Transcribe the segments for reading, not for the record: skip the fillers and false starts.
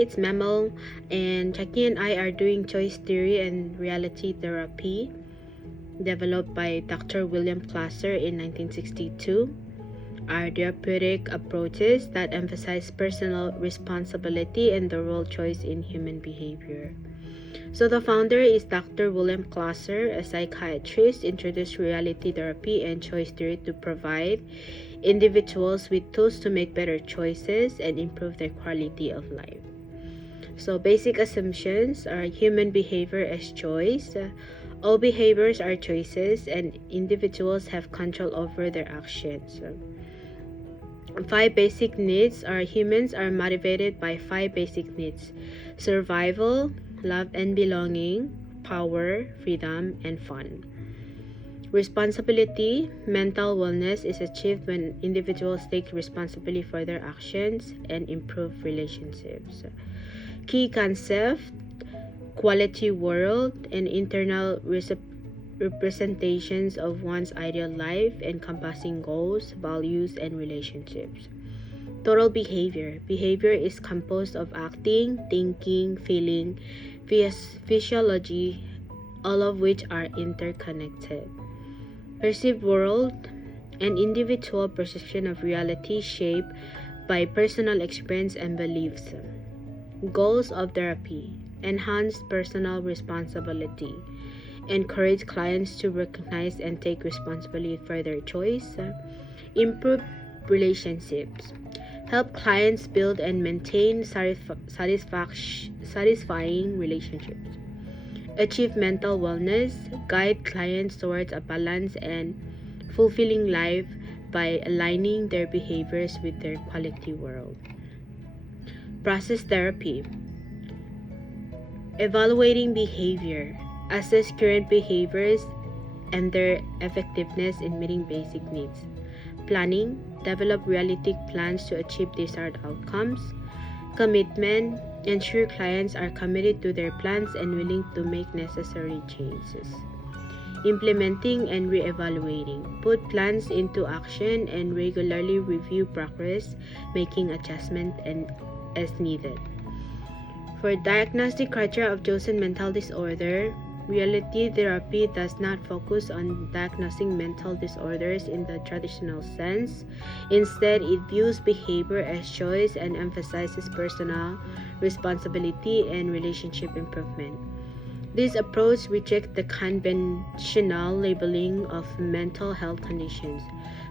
it's Memo, and Jackie and I are doing choice theory and reality therapy, developed by Dr. William Glasser in 1962, are therapeutic approaches that emphasize personal responsibility and the role choice in human behavior. So the founder is Dr. William Glasser, a psychiatrist, introduced reality therapy and choice theory to provide individuals with tools to make better choices and improve their quality of life. So basic assumptions are human behavior as choice. All behaviors are choices and individuals have control over their actions. 5 basic needs are humans are motivated by 5 basic needs: survival, love and belonging, power, freedom, and fun. Responsibility, mental wellness is achieved when individuals take responsibility for their actions and improve relationships. Key concept, quality world, and internal representations of one's ideal life encompassing goals, values, and relationships. Total behavior. Behavior is composed of acting, thinking, feeling, physiology, all of which are interconnected. Perceived world, an individual perception of reality shaped by personal experience and beliefs. Goals of therapy: enhance personal responsibility, encourage clients to recognize and take responsibility for their choice, improve relationships, help clients build and maintain satisfying relationships, achieve mental wellness, guide clients towards a balanced and fulfilling life by aligning their behaviors with their quality world. Process therapy, evaluating behavior, assess current behaviors and their effectiveness in meeting basic needs. Planning, develop realistic plans to achieve desired outcomes. Commitment, ensure clients are committed to their plans and willing to make necessary changes. Implementing and re-evaluating, put plans into action and regularly review progress, making adjustments as needed. For diagnostic criteria of chosen mental disorder, reality therapy does not focus on diagnosing mental disorders in the traditional sense. Instead, it views behavior as choice and emphasizes personal responsibility and relationship improvement. This approach rejects the conventional labeling of mental health conditions,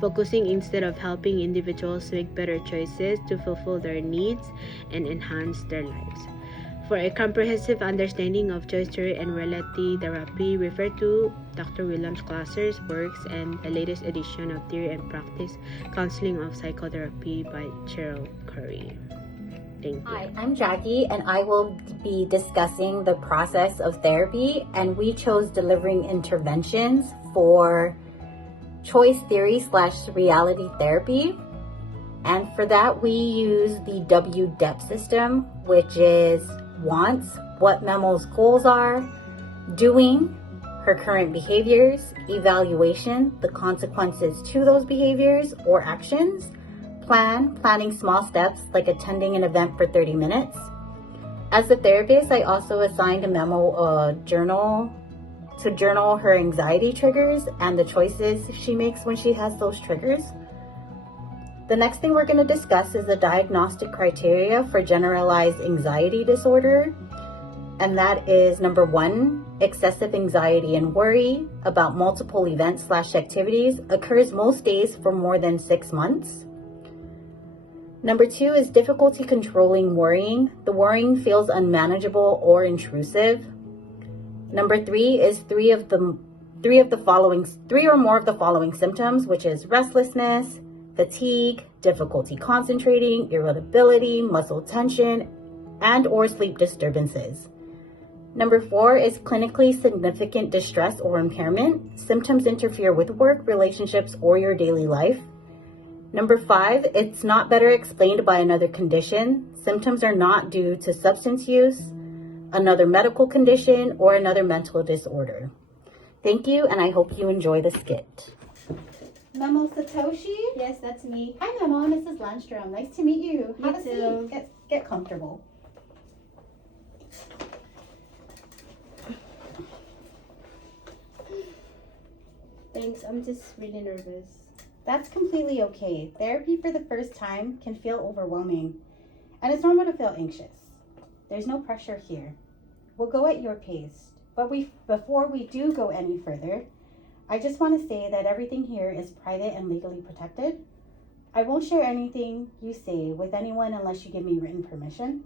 focusing instead of helping individuals make better choices to fulfill their needs and enhance their lives. For a comprehensive understanding of choice theory and reality therapy, refer to Dr. William Glasser's works and the latest edition of Theory and Practice Counseling of Psychotherapy by Cheryl Curry. Thank you. Hi, I'm Jackie, and I will be discussing the process of therapy, and we chose delivering interventions for choice theory / reality therapy. And for that, we use the WDEP system, which is wants, what Memo's goals are, doing, her current behaviors, evaluation, the consequences to those behaviors or actions, planning small steps like attending an event for 30 minutes. As a therapist, I also assigned a Memo a journal to journal her anxiety triggers and the choices she makes when she has those triggers. The next thing we're going to discuss is the diagnostic criteria for generalized anxiety disorder. And that is number 1, excessive anxiety and worry about multiple events / activities occurs most days for more than 6 months. Number 2 is difficulty controlling worrying. The worrying feels unmanageable or intrusive. Number 3 is three or more of the following symptoms, which is restlessness, fatigue, difficulty concentrating, irritability, muscle tension, and or sleep disturbances. Number 4 is clinically significant distress or impairment. Symptoms interfere with work, relationships, or your daily life. Number 5, it's not better explained by another condition. Symptoms are not due to substance use, another medical condition, or another mental disorder. Thank you, and I hope you enjoy the skit. Memo Satoshi? Yes, that's me. Hi, Memo. Mrs. Landstrom. Nice to meet you. You too. Get comfortable. Thanks, I'm just really nervous. That's completely okay. Therapy for the first time can feel overwhelming, and it's normal to feel anxious. There's no pressure here. We'll go at your pace. But before we do go any further, I just want to say that everything here is private and legally protected. I won't share anything you say with anyone unless you give me written permission.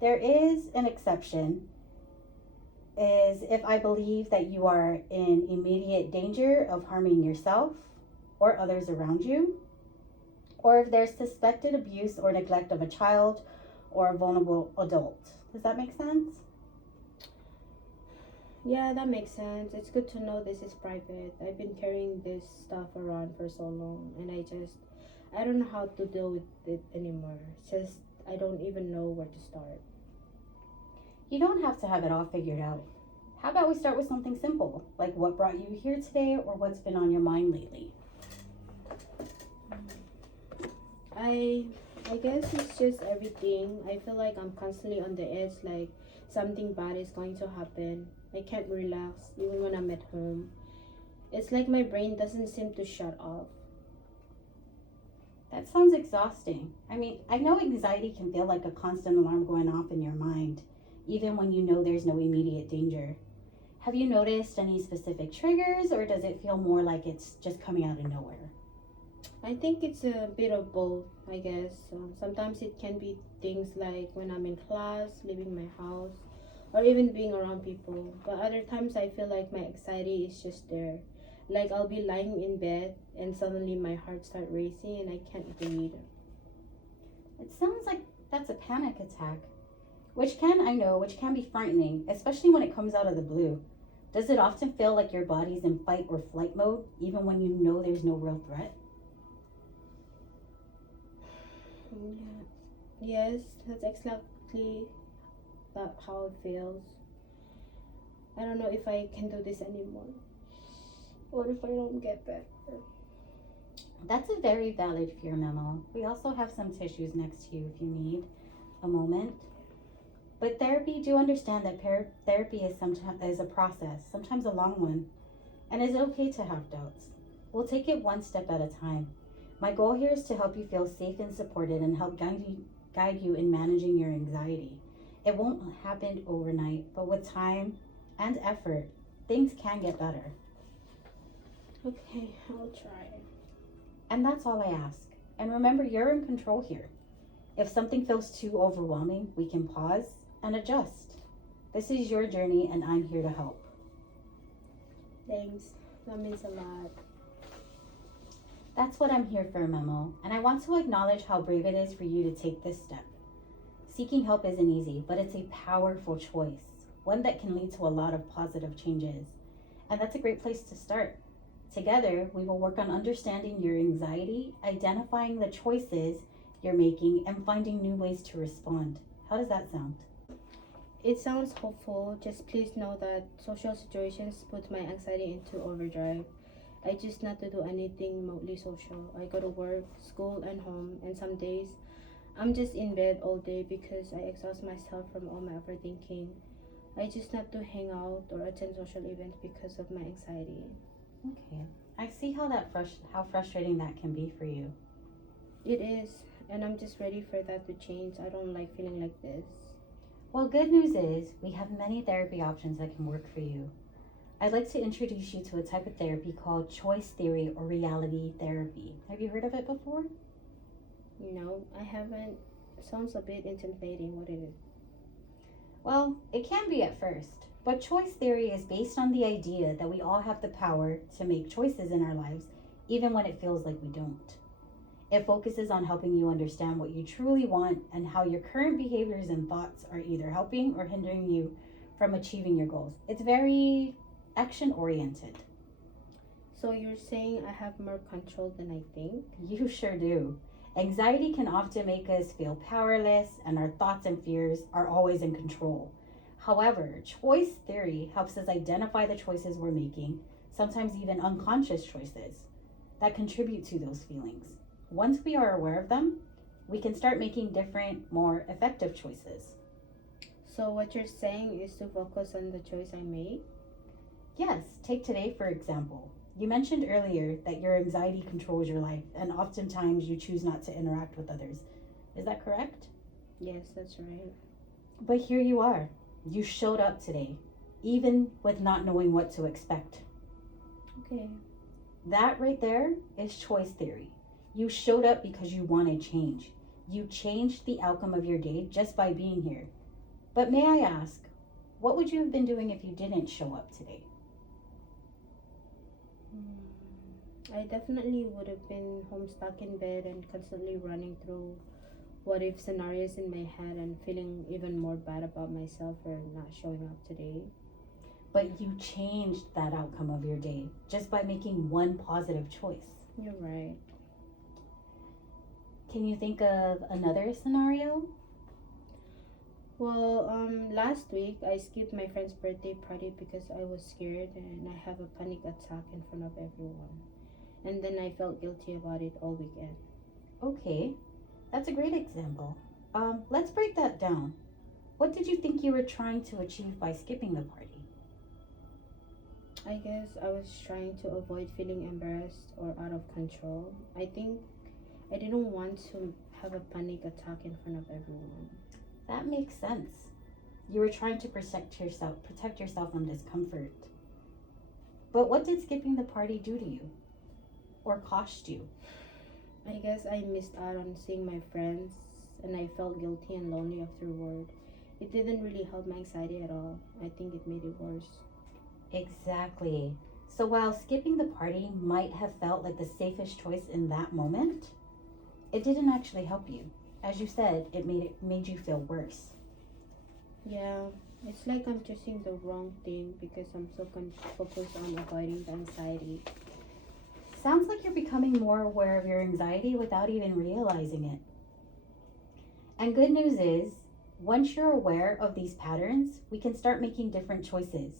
There is an exception, is if I believe that you are in immediate danger of harming yourself or others around you, or if there's suspected abuse or neglect of a child or a vulnerable adult. Does that make sense? Yeah, that makes sense. It's good to know this is private. I've been carrying this stuff around for so long, and I don't know how to deal with it anymore. It's just, I don't even know where to start. You don't have to have it all figured out. How about we start with something simple, like what brought you here today or what's been on your mind lately? I guess it's just everything. I feel like I'm constantly on the edge, like something bad is going to happen. I can't relax even when I'm at home. It's like my brain doesn't seem to shut off. That sounds exhausting. I mean, I know anxiety can feel like a constant alarm going off in your mind, even when you know there's no immediate danger. Have you noticed any specific triggers, or does it feel more like it's just coming out of nowhere? I think it's a bit of both, I guess. Sometimes it can be things like when I'm in class, leaving my house, or even being around people. But other times I feel like my anxiety is just there. Like I'll be lying in bed and suddenly my heart starts racing and I can't breathe. It sounds like that's a panic attack, which can be frightening, especially when it comes out of the blue. Does it often feel like your body's in fight or flight mode, even when you know there's no real threat? Yeah. Yes, that's exactly how it feels. I don't know if I can do this anymore. What if I don't get better? That's a very valid fear, Memo. We also have some tissues next to you if you need a moment. But therapy, do understand that therapy is sometimes a process, sometimes a long one, and it's okay to have doubts. We'll take it one step at a time. My goal here is to help you feel safe and supported and help guide you in managing your anxiety. It won't happen overnight, but with time and effort, things can get better. Okay, I'll try. And that's all I ask. And remember, you're in control here. If something feels too overwhelming, we can pause and adjust. This is your journey, and I'm here to help. Thanks. That means a lot. That's what I'm here for, Memo. And I want to acknowledge how brave it is for you to take this step. Seeking help isn't easy, but it's a powerful choice, one that can lead to a lot of positive changes. And that's a great place to start. Together, we will work on understanding your anxiety, identifying the choices you're making, and finding new ways to respond. How does that sound? It sounds hopeful. Just please know that social situations put my anxiety into overdrive. I choose not to do anything remotely social. I go to work, school, and home, and some days I'm just in bed all day because I exhaust myself from all my overthinking. I choose not to hang out or attend social events because of my anxiety. Okay. I see how frustrating that can be for you. It is, and I'm just ready for that to change. I don't like feeling like this. Well, good news is we have many therapy options that can work for you. I'd like to introduce you to a type of therapy called choice theory or reality therapy. Have you heard of it before? No, I haven't. Sounds a bit intimidating. What is it? Well, it can be at first, but choice theory is based on the idea that we all have the power to make choices in our lives, even when it feels like we don't. It focuses on helping you understand what you truly want and how your current behaviors and thoughts are either helping or hindering you from achieving your goals. It's very action oriented. So you're saying I have more control than I think? You sure do. Anxiety can often make us feel powerless, and our thoughts and fears are always in control. However, choice theory helps us identify the choices we're making, sometimes even unconscious choices, that contribute to those feelings. Once we are aware of them, we can start making different, more effective choices. So what you're saying is to focus on the choice I made? Yes, take today for example. You mentioned earlier that your anxiety controls your life, and oftentimes you choose not to interact with others. Is that correct? Yes, that's right. But here you are. You showed up today, even with not knowing what to expect. Okay. That right there is choice theory. You showed up because you wanted change. You changed the outcome of your day just by being here. But may I ask, what would you have been doing if you didn't show up today? I definitely would have been home stuck in bed and constantly running through what if scenarios in my head and feeling even more bad about myself for not showing up today. But you changed that outcome of your day just by making one positive choice. You're right. Can you think of another scenario? Well, last week I skipped my friend's birthday party because I was scared and I have a panic attack in front of everyone. And then I felt guilty about it all weekend. Okay, that's a great example. Let's break that down. What did you think you were trying to achieve by skipping the party? I guess I was trying to avoid feeling embarrassed or out of control. I think I didn't want to have a panic attack in front of everyone. That makes sense. You were trying to protect yourself from discomfort. But what did skipping the party do to you? Or cost you? I guess I missed out on seeing my friends and I felt guilty and lonely afterward. It didn't really help my anxiety at all. I think it made it worse. Exactly. So while skipping the party might have felt like the safest choice in that moment, it didn't actually help you. As you said, it made you feel worse. Yeah, it's like I'm choosing the wrong thing because I'm so focused on avoiding the anxiety. Sounds like you're becoming more aware of your anxiety without even realizing it. And good news is, once you're aware of these patterns, we can start making different choices.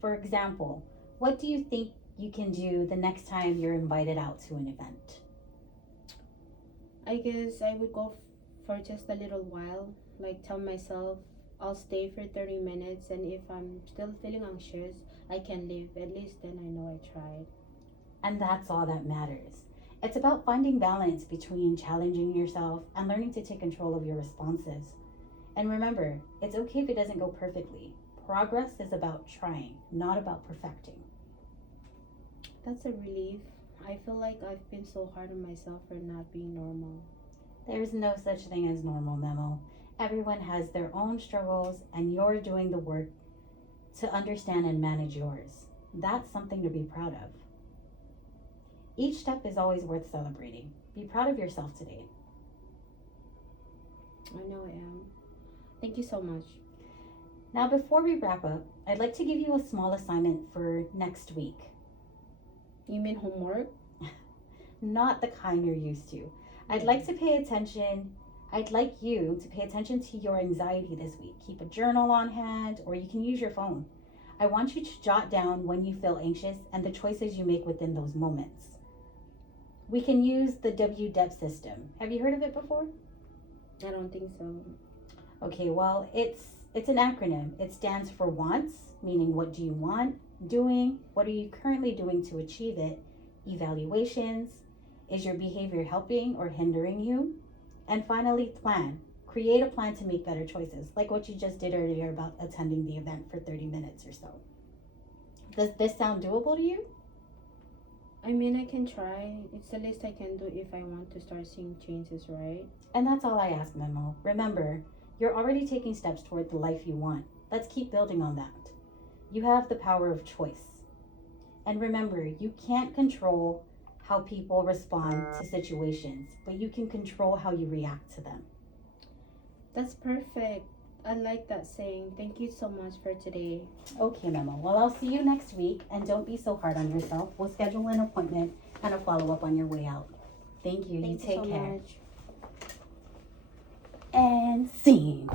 For example, what do you think you can do the next time you're invited out to an event? I guess I would go for just a little while, like tell myself I'll stay for 30 minutes and if I'm still feeling anxious, I can leave. At least then I know I tried. And that's all that matters. It's about finding balance between challenging yourself and learning to take control of your responses. And remember, it's okay if it doesn't go perfectly. Progress is about trying, not about perfecting. That's a relief. I feel like I've been so hard on myself for not being normal. There's no such thing as normal, Memo. Everyone has their own struggles, and you're doing the work to understand and manage yours. That's something to be proud of. Each step is always worth celebrating. Be proud of yourself today. I know I am. Thank you so much. Now, before we wrap up, I'd like to give you a small assignment for next week. You mean homework? Not the kind you're used to. I'd like you to pay attention to your anxiety this week. Keep a journal on hand, or you can use your phone. I want you to jot down when you feel anxious and the choices you make within those moments. We can use the WDEP system. Have you heard of it before? I don't think so. Okay, well, it's an acronym. It stands for wants, meaning what do you want, doing, what are you currently doing to achieve it, evaluations, is your behavior helping or hindering you, and finally, plan. Create a plan to make better choices, like what you just did earlier about attending the event for 30 minutes or so. Does this sound doable to you? I mean, I can try. It's the least I can do if I want to start seeing changes, right? And that's all I ask, Memo. Remember, you're already taking steps toward the life you want. Let's keep building on that. You have the power of choice. And remember, you can't control how people respond to situations, but you can control how you react to them. That's perfect. I like that saying. Thank you so much for today. Okay, Memo. Well, I'll see you next week, and don't be so hard on yourself. We'll schedule an appointment and a follow-up on your way out. Thank you. Thank you take so care. much. And scene.